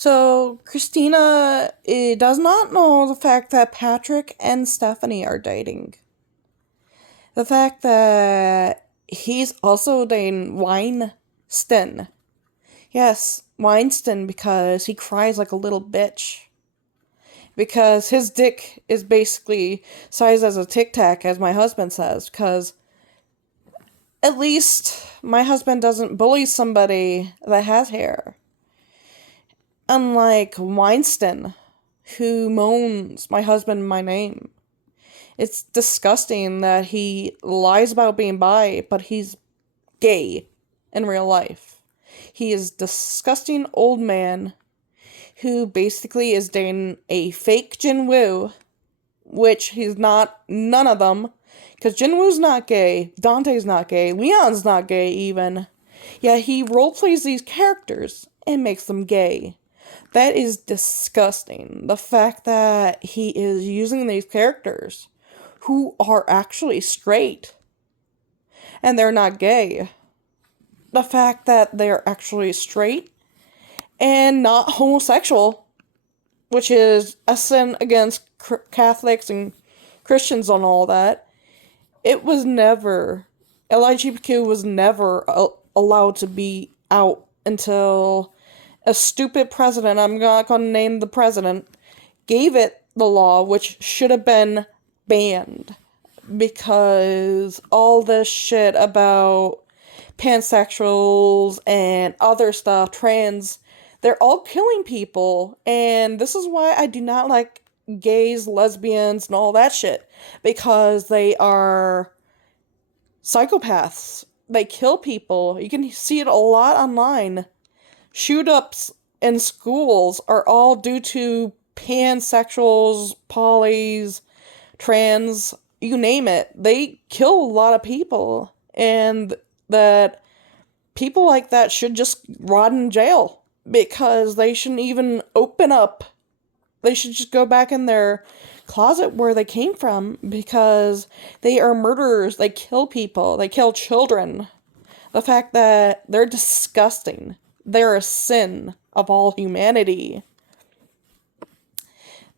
So, Christina does not know the fact that Patrick and Stephanie are dating. The fact that he's also dating Weinstein. Yes, Weinstein, because he cries like a little bitch. Because his dick is basically sized as a tic tac, as my husband says. Because at least my husband doesn't bully somebody that has hair. Unlike Weinstein, who moans my husband my name. It's disgusting that he lies about being bi, but he's gay in real life. He is a disgusting old man who basically is dating a fake Jinwoo, which he's not none of them. Because Jinwoo's not gay, Dante's not gay, Leon's not gay even. Yet he roleplays these characters and makes them gay. That is disgusting. The fact that he is using these characters who are actually straight and they're not gay. The fact that they're actually straight and not homosexual, which is a sin against Catholics and Christians and all that. It was never, LGBTQ was never allowed to be out until a stupid president, I'm not going to name the president, gave it the law, which should have been banned. Because all this shit about pansexuals and other stuff, trans, they're all killing people. And this is why I do not like gays, lesbians, and all that shit. Because they are psychopaths. They kill people. You can see it a lot online. Shoot-ups in schools are all due to pansexuals, polys, trans, you name it. They kill a lot of people, and that people like that should just rot in jail because they shouldn't even open up. They should just go back in their closet where they came from because they are murderers. They kill people. They kill children. The fact that they're disgusting. They're a sin of all humanity.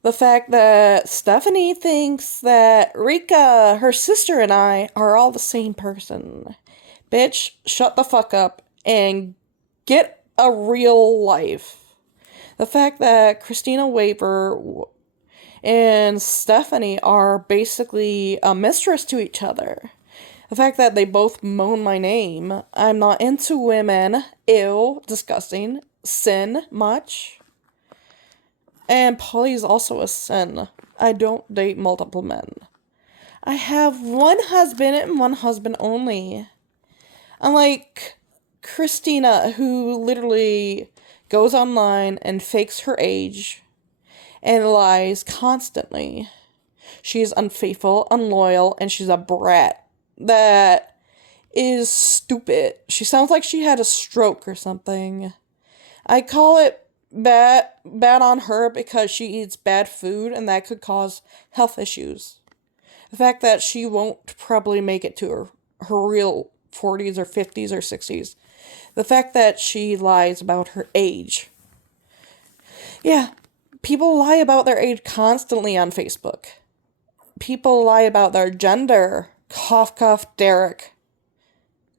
The fact that Stephanie thinks that Rika, her sister, and I are all the same person. Bitch, shut the fuck up and get a real life. The fact that Christina Weaver and Stephanie are basically a mistress to each other. The fact that they both moan my name. I'm not into women. Ew, disgusting. Sin, much. And poly is also a sin. I don't date multiple men. I have one husband and one husband only. Unlike Christina, who literally goes online and fakes her age and lies constantly. She is unfaithful, unloyal, and she's a brat. That is stupid. She sounds like she had a stroke or something. I call it bad on her because she eats bad food and that could cause health issues. The fact that she won't probably make it to her real 40s or 50s or 60s. The fact that she lies about her age. Yeah, people lie about their age constantly on Facebook. People lie about their gender. Cough, cough, Derek.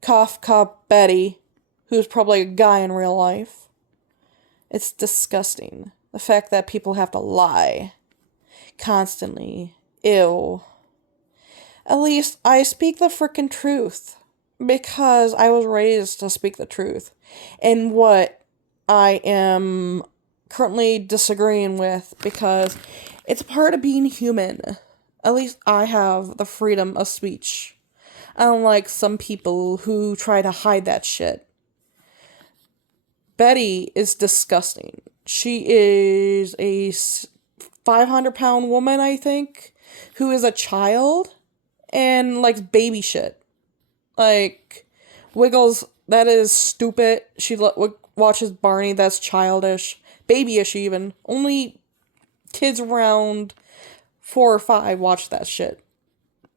Cough, cough, Betty, who's probably a guy in real life. It's disgusting. The fact that people have to lie constantly. Ew. At least I speak the frickin' truth. Because I was raised to speak the truth. And what I am currently disagreeing with, because it's a part of being human. At least I have the freedom of speech. Unlike some people who try to hide that shit. Betty is disgusting. She is a 500-pound woman, I think, who is a child and likes baby shit. Like, Wiggles, that is stupid. She watches Barney, that's childish. Babyish, even. Only kids around 4 or 5 watch that shit.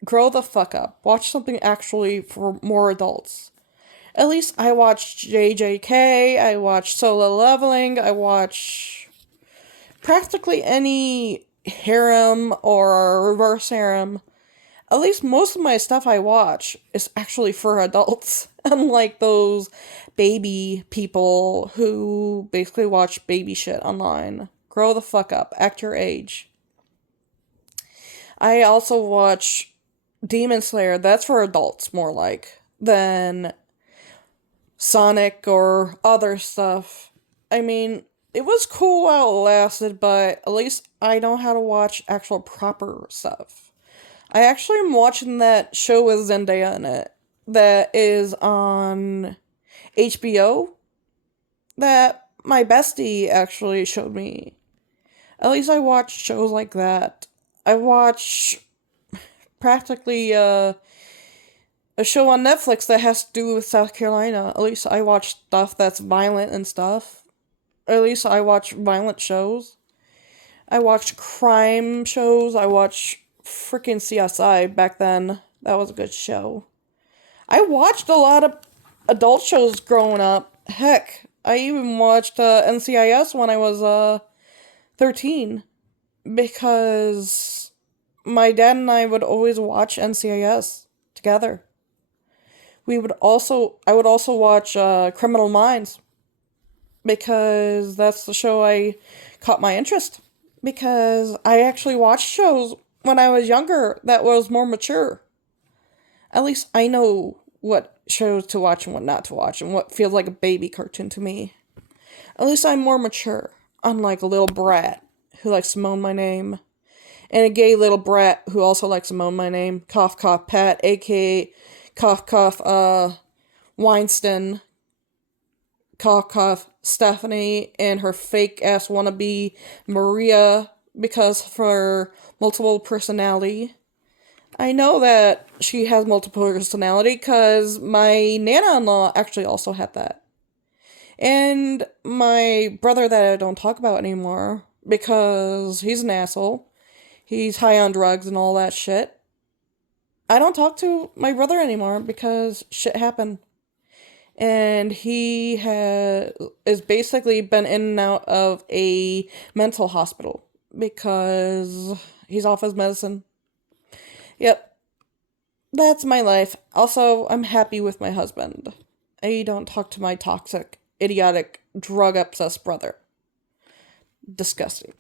Grow the fuck up. Watch something actually for more adults. At least I watch JJK, I watch Solo Leveling, I watch practically any harem or reverse harem. At least most of my stuff I watch is actually for adults. Unlike those baby people who basically watch baby shit online. Grow the fuck up. Act your age. I also watch Demon Slayer. That's for adults, more like, than Sonic or other stuff. I mean, it was cool while it lasted, but at least I know how to watch actual proper stuff. I actually am watching that show with Zendaya in it that is on HBO that my bestie actually showed me. At least I watch shows like that. I watch practically a show on Netflix that has to do with South Carolina. At least I watch stuff that's violent and stuff. At least I watch violent shows. I watch crime shows. I watch freaking CSI back then. That was a good show. I watched a lot of adult shows growing up. Heck, I even watched NCIS when I was 13 because my dad and I would always watch NCIS together. I would also watch Criminal Minds because that's the show I caught my interest. Because I actually watched shows when I was younger that was more mature. At least I know what shows to watch and what not to watch and what feels like a baby cartoon to me. At least I'm more mature, unlike a little brat who likes to moan my name. And a gay little brat who also likes to moan my name. Cough cough Pat, aka cough cough Weinstein. Cough cough Stephanie and her fake ass wannabe Maria because of her multiple personality. I know that she has multiple personality because my nana-in-law actually also had that. And my brother that I don't talk about anymore because he's an asshole. He's high on drugs and all that shit. I don't talk to my brother anymore because shit happened. And he is basically been in and out of a mental hospital because he's off his medicine. Yep, that's my life. Also, I'm happy with my husband. I don't talk to my toxic, idiotic, drug obsessed brother. Disgusting.